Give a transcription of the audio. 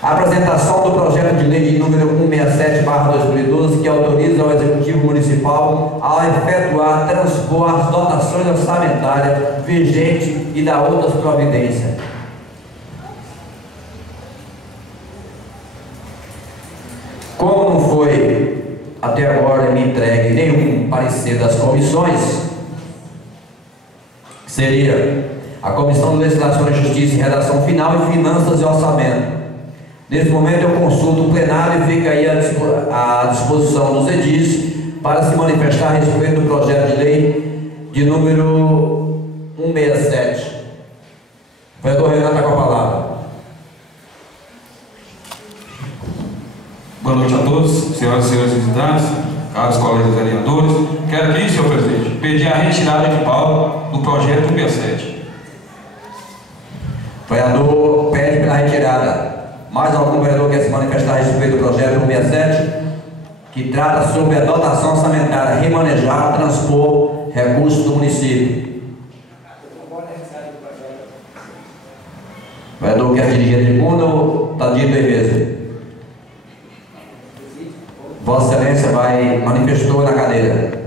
A apresentação do projeto de lei de número 167/2012, que autoriza o Executivo Municipal a efetuar, transpor as dotações orçamentárias vigentes e da outras providências. Como não foi até agora me entregue nenhum parecer das comissões, seria a Comissão de Legislação e Justiça em redação final e Finanças e Orçamento. Nesse momento eu consulto o plenário e fica aí à disposição dos edis para se manifestar a respeito do projeto de lei de número 167. O vereador Renato está com a palavra. Boa noite a todos, senhoras e senhores visitantes, caros colegas vereadores. Quero aqui, senhor presidente, pedir a retirada de pauta do projeto 167. O vereador pede pela retirada. Mais algum vereador quer se manifestar a respeito do projeto 167, que trata sobre a dotação orçamentária, remanejar, transpor recursos do município? O vereador quer dirigir a tribuna ou está dito aí mesmo? Vossa Excelência manifestou na cadeira.